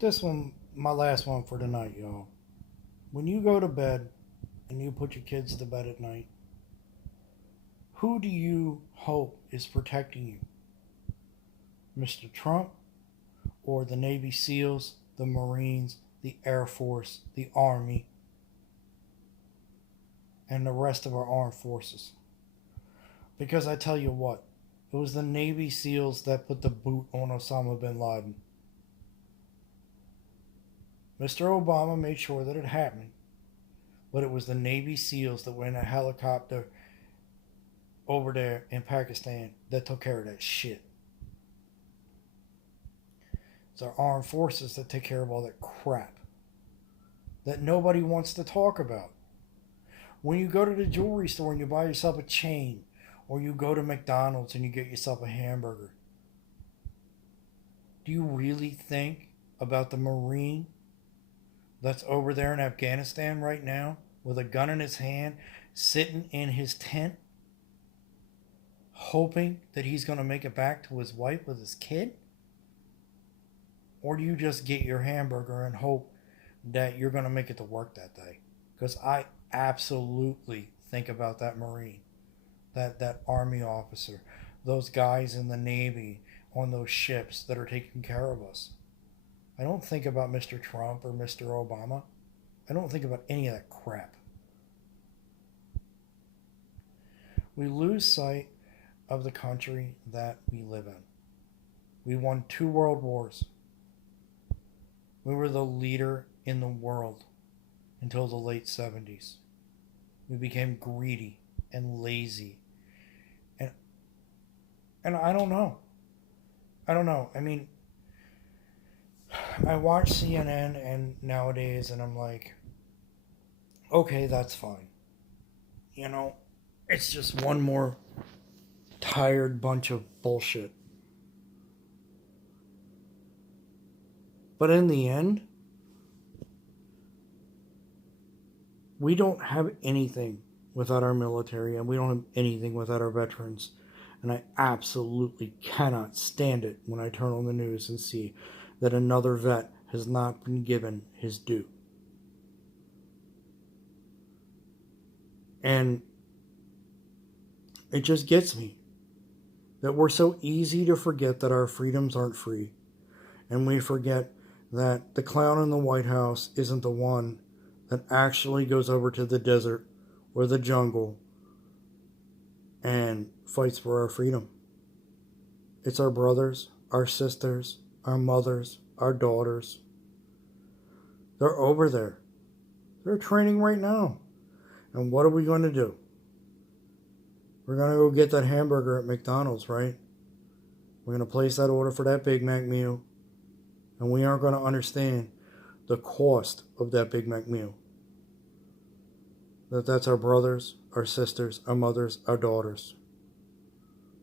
This one, my last one for tonight, y'all. When you go to bed and you put your kids to bed at night, who do you hope is protecting you? Mr. Trump or the Navy SEALs, the Marines, the Air Force, the Army, and the rest of our armed forces? Because I tell you what, it was the Navy SEALs that put the boot on Osama bin Laden. Mr. Obama made sure that it happened, but it was the Navy SEALs that went in a helicopter over there in Pakistan that took care of that shit. It's our armed forces that take care of all that crap that nobody wants to talk about. When you go to the jewelry store and you buy yourself a chain, or you go to McDonald's and you get yourself a hamburger, do you really think about the Marine that's over there in Afghanistan right now with a gun in his hand, sitting in his tent, hoping that he's going to make it back to his wife with his kid? Or do you just get your hamburger and hope that you're going to make it to work that day? Because I absolutely think about that Marine, that Army officer, those guys in the Navy on those ships that are taking care of us. I don't think about Mr. Trump or Mr. Obama. I don't think about any of that crap. We lose sight of the country that we live in. We won 2 world wars. We were the leader in the world until the late 70s. We became greedy and lazy. And I don't know. I mean, I watch CNN and nowadays and I'm like, okay, that's fine. You know, it's just one more tired bunch of bullshit. But in the end, we don't have anything without our military, and we don't have anything without our veterans. And I absolutely cannot stand it when I turn on the news and see that another vet has not been given his due. And it just gets me that we're so easy to forget that our freedoms aren't free. And we forget that the clown in the White House isn't the one that actually goes over to the desert or the jungle and fights for our freedom. It's our brothers, our sisters, our mothers, our daughters. They're over there. They're training right now. And what are we going to do? We're going to go get that hamburger at McDonald's, right? We're going to place that order for that Big Mac meal. And we aren't going to understand the cost of that Big Mac meal. That's our brothers, our sisters, our mothers, our daughters,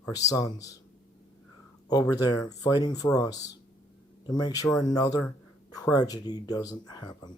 our sons over there fighting for us to make sure another tragedy doesn't happen.